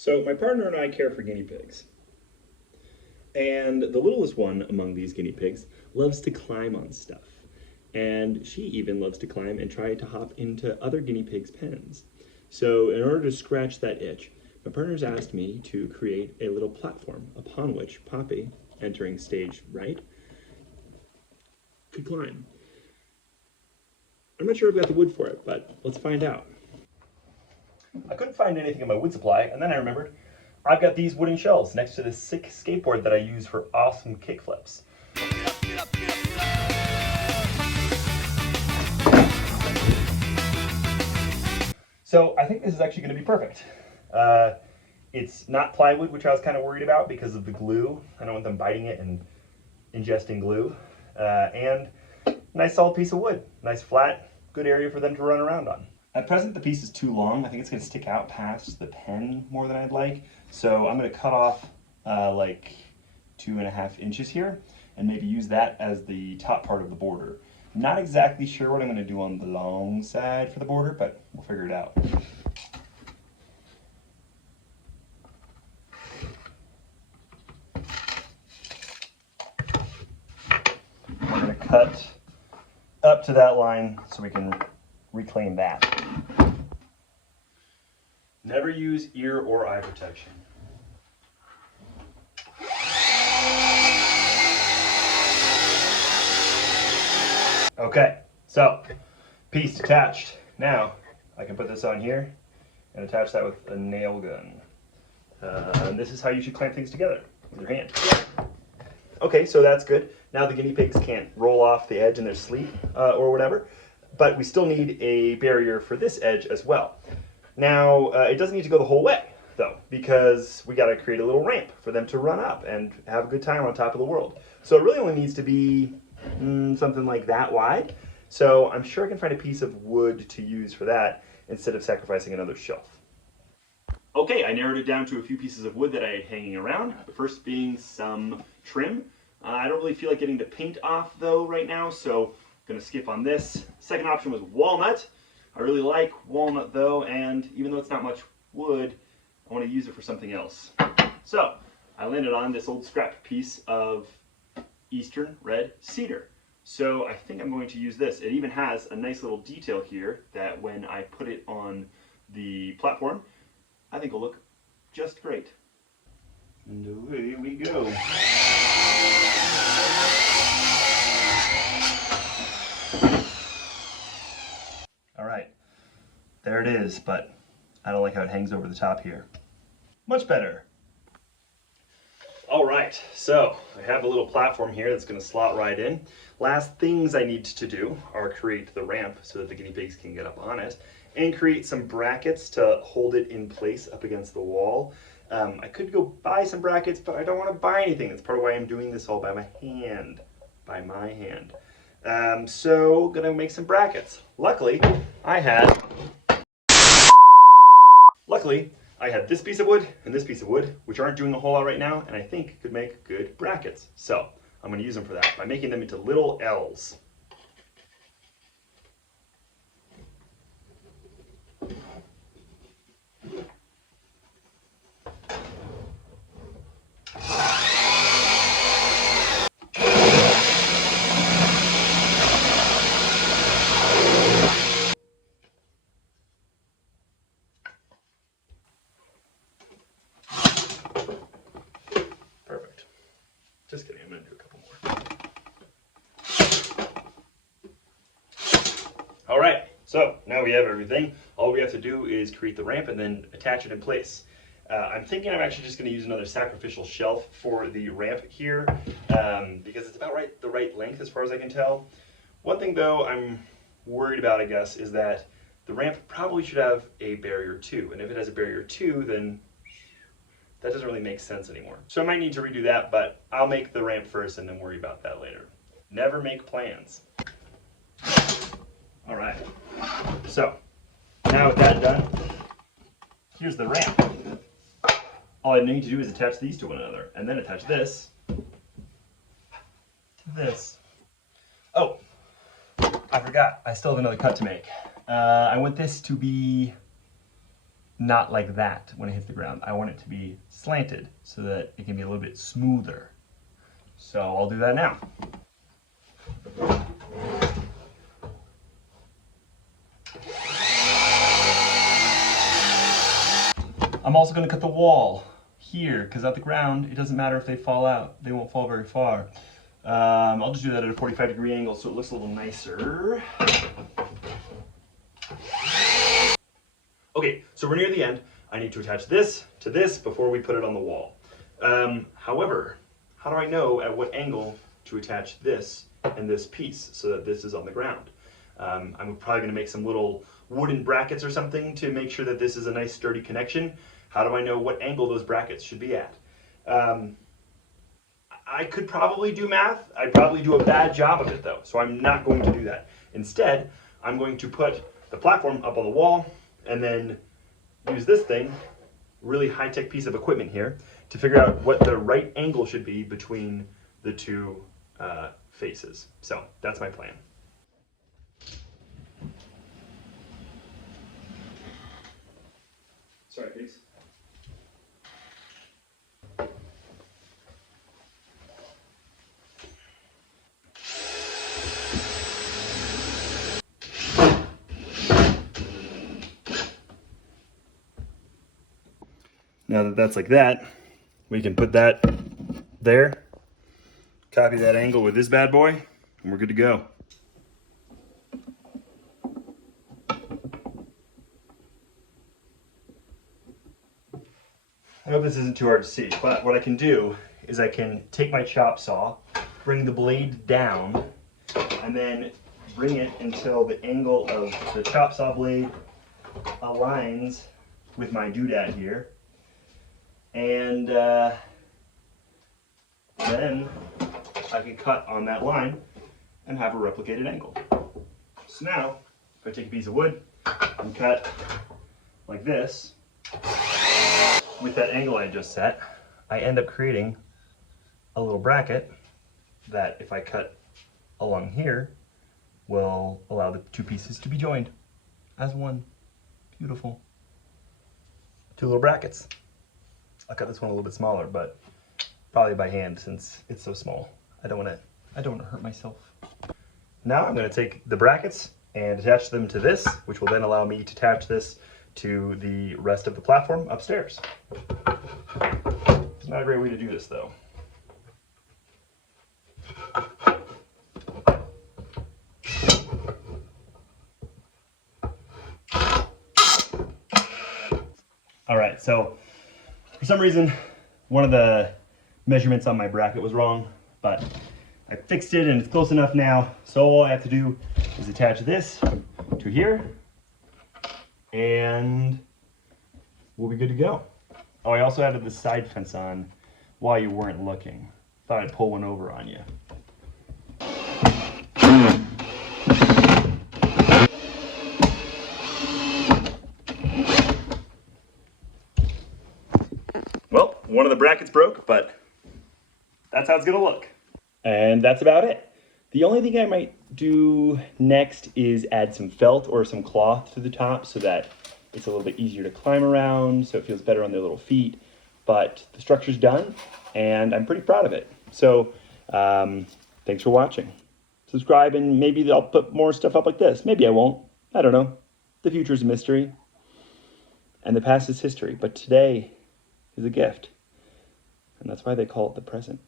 So my partner and I care for guinea pigs. And the littlest one among these guinea pigs loves to climb on stuff. And she even loves to climb and try to hop into other guinea pigs' pens. So in order to scratch that itch, my partner's asked me to create a little platform upon which Poppy, entering stage right, could climb. I'm not sure I've got the wood for it, but let's find out. I couldn't find anything in my wood supply, and then I remembered I've got these wooden shelves next to this sick skateboard that I use for awesome kickflips. So I think this is actually going to be perfect. It's not plywood, which I was kind of worried about because of the glue. I don't want them biting it and ingesting glue. And nice solid piece of wood. Nice flat, good area for them to run around on. At present, the piece is too long. I think it's going to stick out past the pen more than I'd like. So I'm going to cut off like 2.5 inches here and maybe use that as the top part of the border. Not exactly sure what I'm going to do on the long side for the border, but we'll figure it out. We're going to cut up to that line so we can reclaim that. Never use ear or eye protection. Okay, so piece detached. Now I can put this on here and attach that with a nail gun. And this is how you should clamp things together with your hand. Okay, so that's good. Now the guinea pigs can't roll off the edge in their sleep or whatever, but we still need a barrier for this edge as well. Now, it doesn't need to go the whole way, though, because we got to create a little ramp for them to run up and have a good time on top of the world. So it really only needs to be something like that wide. So I'm sure I can find a piece of wood to use for that instead of sacrificing another shelf. Okay, I narrowed it down to a few pieces of wood that I had hanging around. The first being some trim. I don't really feel like getting the paint off, though, right now, so I'm going to skip on this. Second option was walnut. I really like walnut though, and even though it's not much wood, I want to use it for something else. So I landed on this old scrap piece of Eastern red cedar. So I think I'm going to use this. It even has a nice little detail here that when I put it on the platform, I think will look just great. And away we go. Alright, there it is, but I don't like how it hangs over the top here. Much better. Alright, so I have a little platform here that's going to slot right in. Last things I need to do are create the ramp so that the guinea pigs can get up on it, and create some brackets to hold it in place up against the wall. I could go buy some brackets, but I don't want to buy anything. That's part of why I'm doing this all by my hand. So gonna make some brackets. Luckily, I had this piece of wood and this piece of wood, which aren't doing a whole lot right now, and I think could make good brackets. So I'm gonna use them for that by making them into little L's. Perfect. Just kidding, I'm gonna do a couple more. All right, so now we have everything. All we have to do is create the ramp and then attach it in place. I'm thinking I'm actually just going to use another sacrificial shelf for the ramp here because it's about the right length as far as I can tell. One thing though I'm worried about, I guess, is that the ramp probably should have a barrier too, and if it has a barrier too, then that doesn't really make sense anymore. So I might need to redo that, but I'll make the ramp first and then worry about that later. Never make plans. All right, so now with that done, here's the ramp. All I need to do is attach these to one another, and then attach this to this. Oh, I forgot, I still have another cut to make. I want this to be not like that when it hits the ground. I want it to be slanted so that it can be a little bit smoother. So I'll do that now. I'm also going to cut the wall here, because at the ground, it doesn't matter if they fall out. They won't fall very far. I'll just do that at a 45-degree angle so it looks a little nicer. Okay, so we're near the end. I need to attach this to this before we put it on the wall. However, how do I know at what angle to attach this and this piece so that this is on the ground? I'm probably going to make some little wooden brackets or something to make sure that this is a nice sturdy connection. How do I know what angle those brackets should be at? I could probably do math. I'd probably do a bad job of it though, so I'm not going to do that. Instead, I'm going to put the platform up on the wall and then use this thing, really high-tech piece of equipment here, to figure out what the right angle should be between the two faces. So that's my plan. Sorry, pigs. Now that that's like that, we can put that there, copy that angle with this bad boy, and we're good to go. I hope this isn't too hard to see, but what I can do is I can take my chop saw, bring the blade down, and then bring it until the angle of the chop saw blade aligns with my doodad here. And then I can cut on that line and have a replicated angle. So now, if I take a piece of wood and cut like this, with that angle I just set, I end up creating a little bracket that, if I cut along here, will allow the two pieces to be joined as one. Beautiful. Two little brackets. I'll cut this one a little bit smaller, but probably by hand since it's so small. I don't want to hurt myself. Now I'm going to take the brackets and attach them to this, which will then allow me to attach this to the rest of the platform upstairs. It's not a great way to do this though. All right, so for some reason, one of the measurements on my bracket was wrong, but I fixed it and it's close enough now. So all I have to do is attach this to here and we'll be good to go. Oh, I also added the side fence on while you weren't looking. Thought I'd pull one over on you. Well, one of the brackets broke, but that's how it's gonna look. And that's about it. The only thing I might do next is add some felt or some cloth to the top so that it's a little bit easier to climb around, so it feels better on their little feet. But the structure's done, and I'm pretty proud of it. So thanks for watching. Subscribe, and maybe I'll put more stuff up like this. Maybe I won't. I don't know. The future's a mystery, and the past is history. But today is a gift, and that's why they call it the present.